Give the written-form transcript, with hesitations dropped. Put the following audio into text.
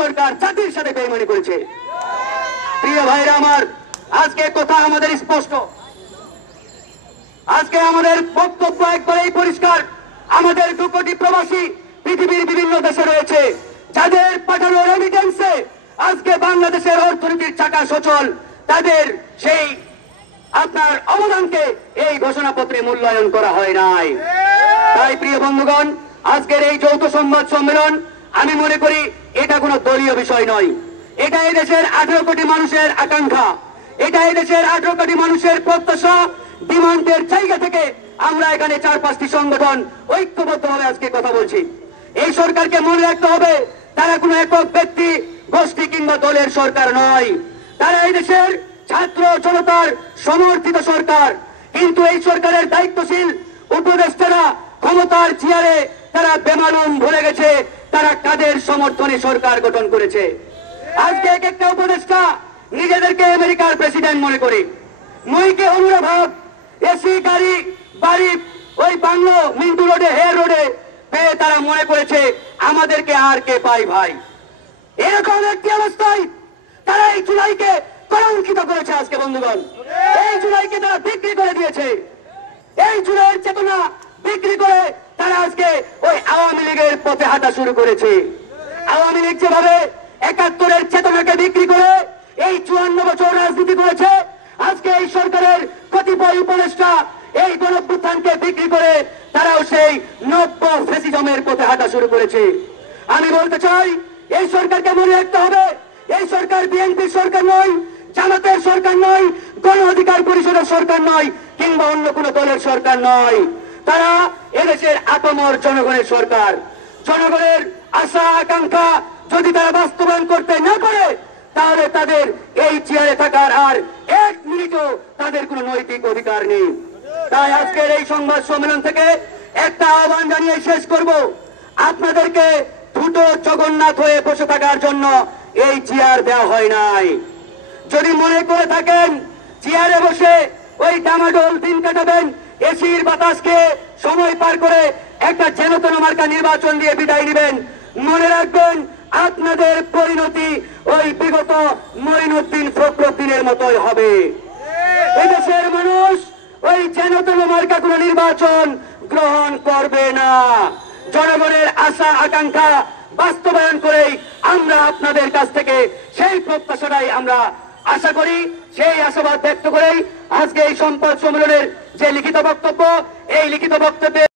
সরকার জাতির সাথে বেইমানি করেছে। প্রিয় ভাইরা আমার, আজকে কথা আমাদের স্পষ্ট, আজকে আমাদের বক্তব্য একবারেই পরিষ্কার। আমাদের 2 কোটি প্রবাসী পৃথিবীর বিভিন্ন দেশে রয়েছে, যাদের পাঠানোর এভিডেন্সে আজকে বাংলাদেশের অর্থনীতির চাকা সচল, তাদের সেই আপনার অবদানকে এই ঘোষণাপত্রে মূল্যায়ন করা হয় নাই। তাই প্রিয় বন্ধুগণ, আজকের এই যৌথ সংবাদ সম্মেলন আমি মনে করি এটা কোনো দলীয় বিষয় নয়। এটা এই দেশের 18 কোটি মানুষের আকাঙ্ক্ষা, এটা এই দেশের 18 কোটি মানুষের প্রত্যাশা, ডিমান্ডের জায়গা থেকে আমরা এখানে 4-5টি সংগঠন ঐক্যবদ্ধভাবে আজকে কথা বলছি। এই সরকারকে মনে রাখতে হবে, তারা কোনো একক ব্যক্তি, গোষ্ঠী কিংবা দলের সরকার নয়। তারা এই দেশের ছাত্র জনতার সমর্থিত সরকার। কিন্তু এই সরকারের দায়িত্বশীল উপদেষ্টারা ক্ষমতার চেয়ারে তারা বেমালুম ভুলে গেছে তারা কাদের সমর্থনে সরকার গঠন করেছে। আজকে এক একটা উপদেষ্টা নিজেদেরকে আমেরিকার প্রেসিডেন্ট মনে করে, মইকে অনুরাভাব এসি গাড়ি বাড়ি ওই বাংলো মিন্টু রোডে হেয়ার রোডে পেয়ে তারা মনে করেছে আমাদেরকে আর কে পাই ভাই। এরকম একটি অবস্থায় তারা এই জুলাইকে কলঙ্কিত করেছে। আজকে বন্ধুগণ, এই জুলাইকে তারা বিক্রি করে দিয়েছে। এই জুলাইয়ের চেতনা বিক্রি করে তারা আজকে ওই আওয়ামী লীগের পথে হাঁটা শুরু করেছে। আওয়ামী লীগ যেভাবে 71-এর চেতনাকে বিক্রি করে এই 54 বছর রাজনীতি করেছে, আজকে এই সরকারের কতিপয় উপদেষ্টা এই গণঅভ্যুত্থানকে বিক্রি করে তারাও সেই নব্য ফ্যাসিজমের পথে হাঁটা শুরু করেছে। আমি বলতে চাই, এই সরকারকে মনে রাখতে হবে, এই সরকার বিএনপির সরকার নয়, জামাতের সরকার নয়, গণ অধিকার পরিষদের সরকার নয়, কিংবা অন্য কোন দলের সরকার নয়। তারা এদেশের আপামর জনগণের সরকার। জনগণের আশা আকাঙ্ক্ষা যদি তারা বাস্তবায়ন করতে না পারে, তাহলে তাদের এই চেয়ারে থাকার আর 1 মিনিটও তাদের কোনো নৈতিক অধিকার নেই। তাই আজকের এই সংবাদ সম্মেলন থেকে একটা আহ্বান জানিয়ে শেষ করব, আপনাদেরকে দুটো জগন্নাথ হয়ে বসে থাকার জন্য এই চেয়ার দেওয়া হয় নাই। যদি মনে করে থাকেন চেয়ারে বসে ওই ডামাডোল দিন কাটাবেন, এসির বাতাসকে সময় পার করে একটা যেনতেন মার্কা নির্বাচন দিয়ে বিদায় নেবেন, মনে রাখবেন আপনাদের পরিণতি ওই বিগত মঈনুদ্দিন ফখরুদ্দিনের মতোই হবে। এদেশের মানুষ ওই যেনতেন মার্কা কোন নির্বাচন গ্রহণ করবে না। জনগণের আশা আকাঙ্ক্ষা বাস্তবায়ন করেই আমরা আপনাদের কাছ থেকে সেই প্রত্যাশাটাই আমরা আশা করি, সেই আশাবাদ ব্যক্ত করেই আজকে এই সংবাদ সম্মেলনের যে লিখিত বক্তব্য, এই লিখিত বক্তব্যে